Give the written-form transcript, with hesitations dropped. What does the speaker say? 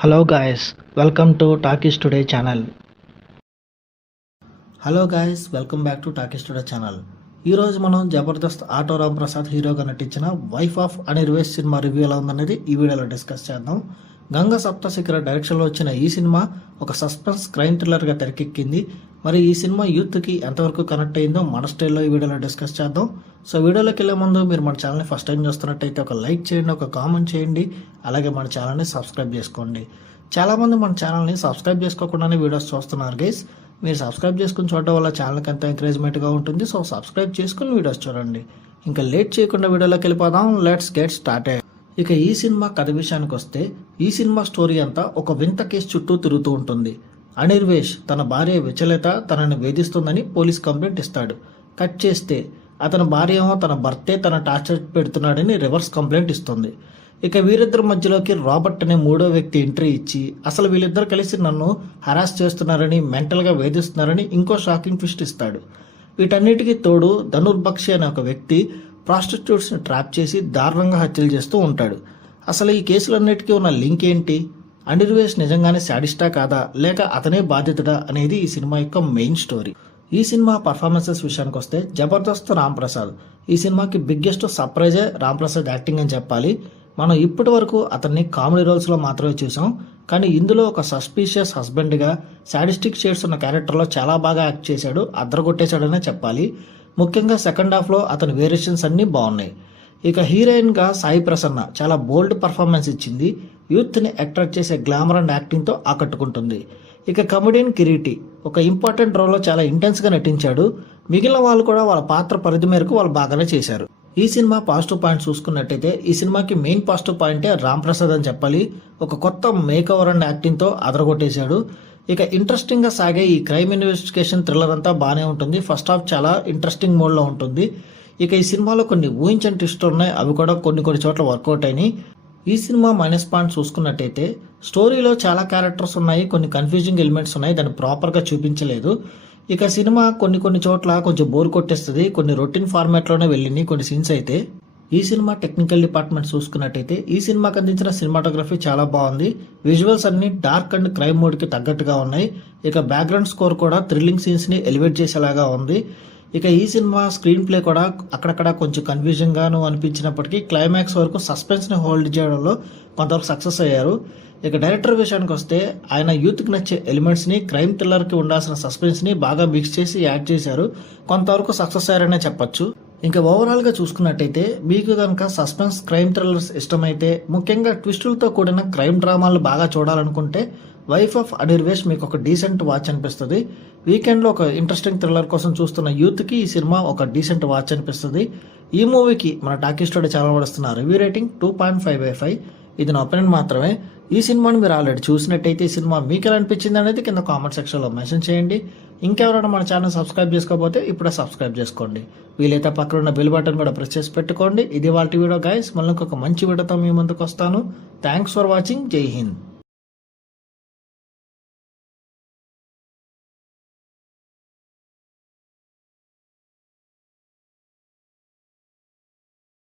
Hello guys, welcome to talkies today channel. Welcome back to talkies today channel. ఈరోజు మనం Jabardasth auto Ramprasad హీరోగా నటించిన wife of అనిర్వేష్ cinema review ఎలా ఉందనేది ఈ వీడియోలో డిస్కస్ చేద్దాం. గంగ సప్తశిఖర డైరెక్షన్లో వచ్చిన ఈ సినిమా ఒక సస్పెన్స్ క్రైమ్ థ్రిల్లర్గా తెరకెక్కింది. మరి ఈ సినిమా యూత్కి ఎంతవరకు కనెక్ట్ అయిందో మన స్టైల్లో ఈ వీడియోలో డిస్కస్ చేద్దాం. సో వీడియోలోకి వెళ్ళే ముందు మీరు మన ఛానల్ని ఫస్ట్ టైం చూస్తున్నట్టయితే ఒక లైక్ చేయండి, ఒక కామెంట్ చేయండి, అలాగే మన ఛానల్ని సబ్స్క్రైబ్ చేసుకోండి. చాలామంది మన ఛానల్ని సబ్స్క్రైబ్ చేసుకోకుండానే వీడియోస్ చూస్తున్నారు గైస్. మీరు సబ్స్క్రైబ్ చేసుకుని చూడడం వల్ల ఛానల్కి ఎంతో ఎంకరేజ్మెంట్గా ఉంటుంది. సో సబ్స్క్రైబ్ చేసుకుని వీడియోస్ చూడండి. ఇంకా లేట్ చేయకుండా వీడియోలోకి వెళ్ళిపోదాం. Let's get started. ఇక ఈ సినిమా కథ విషయానికి వస్తే, ఈ సినిమా స్టోరీ అంతా ఒక వింత కేసు చుట్టూ తిరుగుతూ ఉంటుంది. అనిర్వేష్ తన భార్య విచలిత తనని వేధిస్తుందని పోలీస్ కంప్లైంట్ ఇస్తాడు. కట్ చేస్తే అతని భార్య ఏమో తన భర్తే తన టార్చర్ పెడుతున్నాడని రివర్స్ కంప్లైంట్ ఇస్తుంది. ఇక వీరిద్దరి మధ్యలోకి రాబర్ట్ అనే మూడో వ్యక్తి ఎంట్రీ ఇచ్చి అసలు వీళ్ళిద్దరు కలిసి నన్ను హరాస్ చేస్తున్నారని, మెంటల్గా వేధిస్తున్నారని ఇంకో షాకింగ్ ట్విస్ట్ ఇస్తాడు. వీటన్నిటికీ తోడు ధనుర్బక్షి అనే ఒక వ్యక్తి ప్రాస్టిట్యూట్స్ని ట్రాప్ చేసి దారుణంగా హత్యలు చేస్తూ ఉంటాడు. అసలు ఈ కేసులన్నిటికీ ఉన్న లింక్ ఏంటి? అనిర్వేష్ నిజంగానే శాడిస్టా కాదా, లేక అతనే బాధితుడా అనేది ఈ సినిమా యొక్క మెయిన్ స్టోరీ. ఈ సినిమా పర్ఫార్మెన్సెస్ విషయానికి వస్తే జబర్దస్త్ రాంప్రసాద్. ఈ సినిమాకి బిగ్గెస్ట్ సర్ప్రైజే రాంప్రసాద్ యాక్టింగ్ అని చెప్పాలి. మనం ఇప్పటి వరకు అతన్ని కామెడీ రోల్స్లో మాత్రమే చూసాం, కానీ ఇందులో ఒక సస్పీషియస్ హస్బెండ్గా శాడిస్టిక్ షేడ్స్ ఉన్న క్యారెక్టర్లో చాలా బాగా యాక్ట్ చేశాడు, అద్దరగొట్టేశాడనే చెప్పాలి. ముఖ్యంగా సెకండ్ హాఫ్లో అతని వేరియేషన్స్ అన్నీ బాగున్నాయి. ఇక హీరోయిన్గా సాయి ప్రసన్న చాలా బోల్డ్ పర్ఫార్మెన్స్ ఇచ్చింది. యూత్ని అట్రాక్ట్ చేసే గ్లామర్ అండ్ యాక్టింగ్తో ఆకట్టుకుంటుంది. ఇక కమెడియన్ కిరీటి ఒక ఇంపార్టెంట్ రోల్లో చాలా ఇంటెన్స్గా నటించాడు. మిగిలిన వాళ్ళు కూడా వాళ్ళ పాత్ర పరిధి మేరకు వాళ్ళు బాగానే చేశారు. ఈ సినిమా పాజిటివ్ పాయింట్ చూసుకున్నట్టయితే ఈ సినిమాకి మెయిన్ పాజిటివ్ పాయింటే రాంప్రసాద్ అని చెప్పాలి. ఒక కొత్త మేకవర్ అండ్ యాక్టింగ్తో అదరగొట్టేశాడు. ఇక ఇంట్రెస్టింగ్గా సాగే ఈ క్రైమ్ ఇన్వెస్టిగేషన్ థ్రిల్లర్ అంతా బాగానే ఉంటుంది. ఫస్ట్ హాఫ్ చాలా ఇంట్రెస్టింగ్ మోడ్లో ఉంటుంది. ఇక ఈ సినిమాలో కొన్ని ఊహించని ట్విస్టులు ఉన్నాయి, అవి కూడా కొన్ని చోట్ల వర్కౌట్ అయినాయి. ఈ సినిమా మైనస్ పాయింట్ చూసుకున్నట్టయితే స్టోరీలో చాలా క్యారెక్టర్స్ ఉన్నాయి, కొన్ని కన్ఫ్యూజింగ్ ఎలిమెంట్స్ ఉన్నాయి, దాన్ని ప్రాపర్గా చూపించలేదు. ఇక సినిమా కొన్ని చోట్ల కొంచెం బోర్ కొట్టేస్తుంది, కొన్ని రొటీన్ ఫార్మాట్లోనే వెళ్ళింది కొన్ని సీన్స్ అయితే. ఈ సినిమా టెక్నికల్ డిపార్ట్మెంట్ చూసుకున్నట్టయితే ఈ సినిమాకి అందించిన సినిమాటోగ్రఫీ చాలా బాగుంది. విజువల్స్ అన్ని డార్క్ అండ్ క్రైమ్ మోడ్కి తగ్గట్టుగా ఉన్నాయి. ఇక బ్యాక్గ్రౌండ్ స్కోర్ కూడా థ్రిల్లింగ్ సీన్స్ని ఎలివేట్ చేసేలాగా ఉంది. ఇక ఈ సినిమా స్క్రీన్ ప్లే కూడా అక్కడక్కడ కొంచెం కన్ఫ్యూజన్గాను అనిపించినప్పటికీ క్లైమాక్స్ వరకు సస్పెన్స్ని హోల్డ్ చేయడంలో కొంతవరకు సక్సెస్ అయ్యారు. ఇక డైరెక్టర్ విషయానికి వస్తే ఆయన యూత్కి నచ్చే ఎలిమెంట్స్ని, క్రైమ్ థ్రిల్లర్కి ఉండాల్సిన సస్పెన్స్ని బాగా మిక్స్ చేసి యాడ్ చేశారు. కొంతవరకు సక్సెస్ అయ్యారనే చెప్పొచ్చు. ఇంకా ఓవరాల్గా చూసుకున్నట్టయితే మీకు కనుక సస్పెన్స్ క్రైమ్ థ్రిల్లర్స్ ఇష్టమైతే, ముఖ్యంగా ట్విస్టులతో కూడిన క్రైమ్ డ్రామాలు బాగా చూడాలనుకుంటే వైఫ్ ఆఫ్ అనిర్వేష్ మీకు ఒక డీసెంట్ వాచ్ అనిపిస్తుంది. వీకెండ్లో ఒక ఇంట్రెస్టింగ్ థ్రిల్లర్ కోసం చూస్తున్న యూత్కి ఈ సినిమా ఒక డీసెంట్ వాచ్ అనిపిస్తుంది. ఈ మూవీకి మన టాకీస్ టుడే ఛానల్ పడుతున్న రివ్యూ రేటింగ్ 2.5/5. ఇది నా ఒపీనియన్ మాత్రమే. ఈ సినిమాని మీరు ఆల్రెడీ చూసినట్టయితే ఈ సినిమా మీకు ఎలా అనిపించింది అనేది కింద కామెంట్ సెక్షన్లో మెన్షన్ చేయండి. ఇంకెవరైనా మన ఛానల్ సబ్స్క్రైబ్ చేసుకోకపోతే ఇప్పుడే సబ్స్క్రైబ్ చేసుకోండి. వీలైతే పక్కన ఉన్న బెల్ బటన్ కూడా ప్రెస్ చేసి పెట్టుకోండి. ఇది వాళ్ళ వీడియో గైస్. మళ్ళీ ఇంకొక మంచి వీడియోతో మీ ముందుకు వస్తాను. Thanks for watching. జై హింద్.